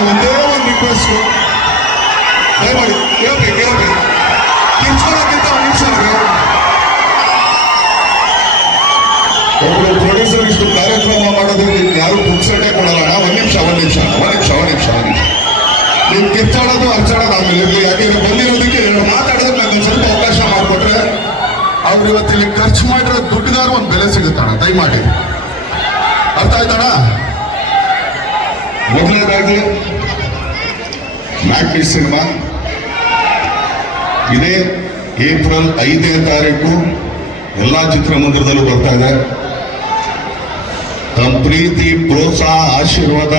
ಒಂದೇ ಒಂದು ರಿಕ್ವೆಸ್ಟು ದಯಮಾಡಿ ಕೇಳಬೇಕು ಕೇಳಬೇಕು ಕಿರ್ಚ್ಕೊಳ್ಳೋಕ್ಕಿಂತ ಒಂದು ನಿಮಿಷ ಒಬ್ಬರು ಪ್ರೊಡ್ಯೂಸರ್ ಇಷ್ಟು ಕಾರ್ಯಕ್ರಮ ಮಾಡೋದ್ರಿಂದ ಇಲ್ಲಿ ಯಾರು ಪುಕ್ಸಟ್ಟೆ ಕೊಡಲ್ಲ ಒಂದು ನಿಮಿಷ ಒಂದು ನಿಮಿಷ ಒಂದು ನಿಮಿಷ ಒಂದು ನಿಮಿಷ ಒಂದು ನಿಮಿಷ ನೀವು ಕಿರ್ಚಾಡೋದು ಅರ್ಚಾಡೋದು ಆಮೇಲೆ ಇರಲಿ ಯಾಕೆಂದ್ರೆ ಬಂದಿರೋದಕ್ಕೆ ಮಾತಾಡೋದಕ್ಕೆ ನಂಗೆ ಒಂದ್ ಸ್ವಲ್ಪ ಅವಕಾಶ ಮಾಡಿಕೊಟ್ರೆ ಅವ್ರು ಇವತ್ತು ಇಲ್ಲಿ ಖರ್ಚು ಮಾಡಿರೋ ದುಡ್ಡುಗಾರು ಒಂದು ಬೆಲೆ ಸಿಗುತ್ತಣ್ಣ ದಯಮಾಡಿ ಅರ್ಥ ಆಯ್ತಣ್ಣ ಮೊದಲನೇದಾಗಿ ಮ್ಯಾಟ್ನಿ ಸಿನಿಮಾ. ಇದೇ ಏಪ್ರಿಲ್ ಐದನೇ ತಾರೀಕು ಎಲ್ಲಾ ಚಿತ್ರಮಂದಿರದಲ್ಲೂ ಬರ್ತಾ ಇದೆ. ತಮ್ಮ ಪ್ರೀತಿ, ಪ್ರೋತ್ಸಾಹ, ಆಶೀರ್ವಾದ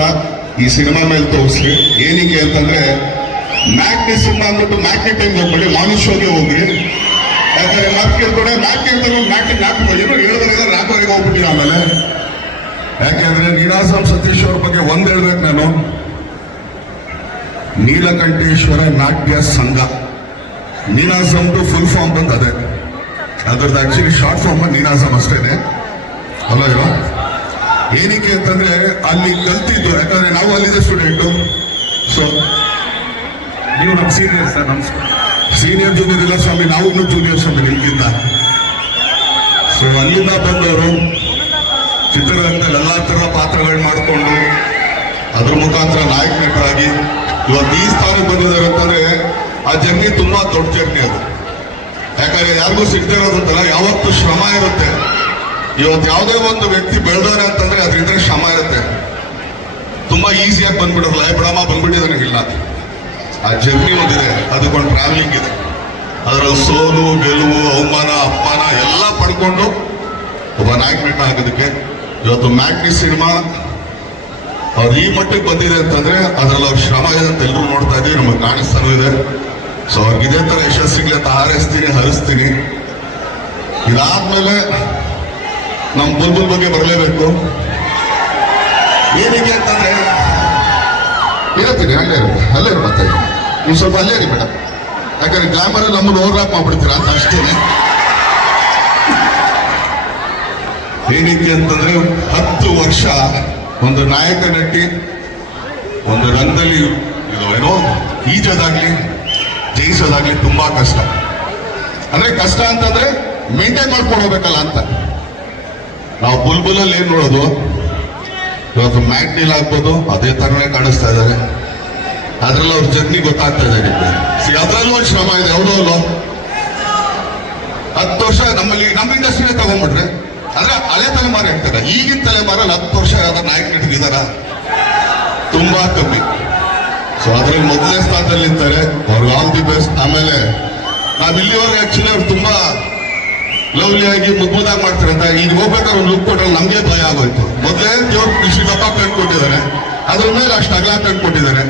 ಈ ಸಿನಿಮಾ ಮೇಲೆ ತೋರಿಸ್ಲಿ. ಏನಕ್ಕೆ ಅಂತಂದ್ರೆ ಮ್ಯಾಟ್ನಿ ಸಿನಿಮಾ ಅಂದ್ಬಿಟ್ಟು ಮ್ಯಾಟ್ನಿ ಟೈಮ್ ಹೋಗ್ಬೇಡಿ ಮಾನು ಶೋಗೆ ಹೋಗ್ರಿ ಯಾಕಂದ್ರೆ ಮಾತು ಕೇಳ್ಕೊಂಡೆ ಮ್ಯಾಟ್ನಿ ಅಂತ ಮ್ಯಾಟ್ನಿ ನಾಲ್ಕು ಏನೋ ಹೇಳಿದ್ರೆ ನಾಲ್ಕುವರೆಗೆ ಹೋಗ್ಬಿಟ್ಟಿನಿ ಆಮೇಲೆ ಯಾಕೆಂದ್ರೆ ನೀನಾಸಂ ಸತೀಶ್ ಅವ್ರ ಬಗ್ಗೆ ಒಂದ್ ಹೇಳ್ಬೇಕು ನಾನು. ನೀಲಕಂಠೇಶ್ವರ ನಾಟ್ಯ ಸಂಘ. ನೀನಾಸಂ ಟು ಫುಲ್ ಫಾರ್ಮ್ ಬಂದ್ ಅದೇ ಅದ್ರದ್ದು ಆಕ್ಚುಲಿ ಶಾರ್ಟ್ ಫಾರ್ಮ್ ನೀನಾಸಂ ಅಷ್ಟೇನೆ. ಅಲ್ಲ ಇರೋ ಏನಕ್ಕೆ ಅಂತಂದ್ರೆ ಅಲ್ಲಿ ಕಲ್ತಿದ್ದು ಯಾಕಂದ್ರೆ ನಾವು ಅಲ್ಲಿದೆ ಸ್ಟೂಡೆಂಟು ಸೊ ನೀವು ನಮ್ಮ ಸೀನಿಯರ್ ಸರ್ ನಮಸ್ಕಾರ. ಸೀನಿಯರ್ ಜೂನಿಯರ್ ಇಲ್ಲ ಸ್ವಾಮಿ ನಾವು ಇನ್ನೂ ಜೂನಿಯರ್ ಸ್ವಾಮಿ ನಿಮ್ಗಿಂತ ಸೊ ಅಲ್ಲಿಂದ ಬಂದವರು ಚಿತ್ರರಂಗದಲ್ಲಿ ಎಲ್ಲಾ ತರ ಪಾತ್ರಗಳು ಮಾಡಿಕೊಂಡು ಅದ್ರ ಮುಖಾಂತರ ನಾಯಕ ನಟರಾಗಿ ಇವತ್ತು ಈ ಸ್ಥಾನಕ್ಕೆ ಬಂದಿದ್ದಾರೆ ಅಂತಂದ್ರೆ ಆ ಜರ್ನಿ ತುಂಬಾ ದೊಡ್ಡ ಜರ್ನಿ ಅದು. ಯಾಕಂದ್ರೆ ಯಾರಿಗೂ ಸಿಗ್ತಾ ಇರೋದಂತಲ್ಲ ಯಾವತ್ತು ಶ್ರಮ ಇರುತ್ತೆ. ಇವತ್ತು ಯಾವುದೇ ಒಂದು ವ್ಯಕ್ತಿ ಬೆಳೆದಾರೆ ಅಂತಂದ್ರೆ ಅದರಿಂದ ಶ್ರಮ ಇರುತ್ತೆ. ತುಂಬಾ ಈಸಿಯಾಗಿ ಬಂದ್ಬಿಡೋಲ್ಲ ನನಗೆ ಇಲ್ಲ ಆ ಜರ್ನಿ ಒಂದಿದೆ ಅದಕ್ಕೊಂದು ಟ್ರಾವೆಲಿಂಗ್ ಇದೆ. ಅದರಲ್ಲಿ ಸೋಲು, ಗೆಲುವು, ಅವಮಾನ, ಅಪಮಾನ ಎಲ್ಲ ಪಡ್ಕೊಂಡು ಒಬ್ಬ ನಾಯಕ ನಟ ಆಗೋದಕ್ಕೆ ಇವತ್ತು ಮ್ಯಾಗ್ನಿ ಸಿನಿಮಾ ಅವ್ರು ಈ ಮಟ್ಟಕ್ಕೆ ಬಂದಿದೆ ಅಂತಂದ್ರೆ ಅದ್ರಲ್ಲಿ ಅವ್ರ ಶ್ರಮ ಇದೆ ಅಂತ ಎಲ್ಲರೂ ನೋಡ್ತಾ ಇದೀವಿ ನಮಗೆ ಕಾಣಿಸ್ತಾನೂ ಇದೆ. ಸೊ ಅವ್ರಿಗೆ ಇದೇ ತರ ಯಶಸ್ಸಿಗೆ ಅಂತ ಹಾರೈಸ್ತೀನಿ ಹರಿಸ್ತೀನಿ. ಇದಾದ್ಮೇಲೆ ನಮ್ಮ ಬುಲ್ಬುಲ್ ಬಗ್ಗೆ ಬರಲೇಬೇಕು. ಏನಕ್ಕೆ ಅಂತಂದ್ರೆ ಇರತ್ತೀನಿ ಅಲ್ಲೇ ಅಲ್ಲೇ ಮತ್ತೆ. ನೀವು ಸ್ವಲ್ಪ ಅಲ್ಲೇ ಇರಿ ಮೇಡಮ್. ಯಾಕಂದ್ರೆ ಗ್ಲಾಮರ್ ನಮ್ಮನ್ನು ಓವರ್ ರ್ಯಾಪ್ ಮಾಡ್ಬಿಡ್ತೀರಾ ಅಂತ ಅಷ್ಟೇ. ಏನಕ್ಕೆ ಅಂತಂದ್ರೆ ಹತ್ತು ವರ್ಷ ಒಂದು ನಾಯಕ ನಟಿ, ಒಂದು ರಂಗದಲ್ಲಿ ಏನೋ ಈಜೋದಾಗ್ಲಿ, ಜಯಿಸೋದಾಗ್ಲಿ ತುಂಬಾ ಕಷ್ಟ. ಅಂದ್ರೆ ಕಷ್ಟ ಅಂತಂದ್ರೆ ಮೇಂಟೈನ್ ಮಾಡ್ಕೊಂಡು ಹೋಗ್ಬೇಕಲ್ಲ ಅಂತ. ನಾವು ಬುಲ್ಬುಲಲ್ಲಿ ಏನ್ ನೋಡೋದು? ಇವತ್ತು ಮ್ಯಾಗ್ನಿಲ್ ಆಗ್ಬೋದು, ಅದೇ ತರನೇ ಕಾಣಿಸ್ತಾ ಇದ್ದಾರೆ. ಅದ್ರಲ್ಲಿ ಅವ್ರ ಜರ್ನಿ ಗೊತ್ತಾಗ್ತಾ ಇದೆ ನಿಮ್ಗೆ. ಅದ್ರಲ್ಲೂ ಒಂದು ಶ್ರಮ ಇದೆ ಯಾವುದೋ ಹತ್ತು ವರ್ಷ ನಮ್ಮಲ್ಲಿ, ನಮ್ಮ ಇಂಡಸ್ಟ್ರಿನೇ ತಗೊಂಡ್ಬಿಟ್ರೆ ಅಂದ್ರೆ ಹಳೆ ತಲೆಮಾರು ಹೇಳ್ತಾರೆ. ಈಗಿನ ತಲೆಮಾರಲ್ಲಿ ಹತ್ತು ವರ್ಷ ಆದ ನಾಯಕ ನಟಿಗಿದಾರ ತುಂಬಾ ಕಮ್ಮಿ. ಸೊ ಅದ್ರಲ್ಲಿ ಮೊದಲನೇ ಸ್ಥಾನದಲ್ಲಿ ಇರ್ತಾರೆ ಅವ್ರು ಆಲ್ ದಿ ಬೆಸ್ಟ್ ಆಮೇಲೆ ನಾವ್ ಇಲ್ಲಿವರೆಗೆ ಆಕ್ಚುಲಿ ಅವ್ರು ತುಂಬಾ ಲವ್ಲಿ ಆಗಿ ಮುಗ್ಮುದಾಗಿ ಮಾಡ್ತಾರೆ ಅಂತ. ಈಗ ಹೋಗ್ಬೇಕಾದ್ರೆ ಒಂದು ಲುಕ್ ಕೊಟ್ರೆ ನಮ್ಗೆ ಭಯ ಆಗೋಯ್ತು. ಮೊದಲೇ ದೇವ್ರ ಕೃಷಿ ದಪ್ಪ ಕಟ್ಕೊಟ್ಟಿದ್ದಾರೆ ಅದ್ರ ಮೇಲೆ ಅಷ್ಟು ಅಗಲ ಕಟ್ಕೊಟ್ಟಿದ್ದಾರೆ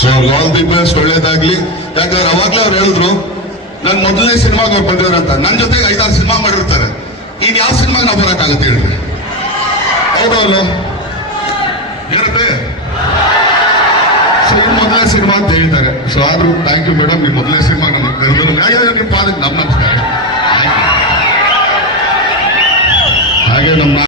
ಸೊ ಆಲ್ ದಿ ಬೆಸ್ಟ್ ಒಳ್ಳೇದಾಗ್ಲಿ. ಯಾಕಂದ್ರೆ ಅವಾಗ್ಲೇ ಅವ್ರು ಹೇಳಿದ್ರು, ನನ್ ಮೊದಲನೇ ಸಿನಿಮಾಗೆ ಅವ್ರು ಅಂತ. ನನ್ನ ಜೊತೆಗೆ ಐದಾರು ಸಿನಿಮಾ ಮಾಡಿರ್ತಾರೆ. ಇನ್ ಯಾವ ಸಿನಿಮಾಗ ನಾವು ಬರಕ್ಕಾಗುತ್ತೆ ಹೇಳಿ. ಹೌದು ಅಲ್ಲ ಹೇಳುತ್ತೆ ಸೊ ಇದು ಮೊದಲನೇ ಸಿನಿಮಾ ಅಂತ ಹೇಳ್ತಾರೆ ಸೊ ಆದ್ರೂ ಥ್ಯಾಂಕ್ ಯು ಮೇಡಮ್ ನೀವು ಮೊದಲನೇ ಸಿನಿಮಾ ನಮಗೆ ಕರೆದ್ರು ನಿಮ್ಮ ಪಾದಕ್ಕೆ ನಮ್ಮ ನಮಸ್ಕಾರ ಹಾಗೆ ನಮ್ಮ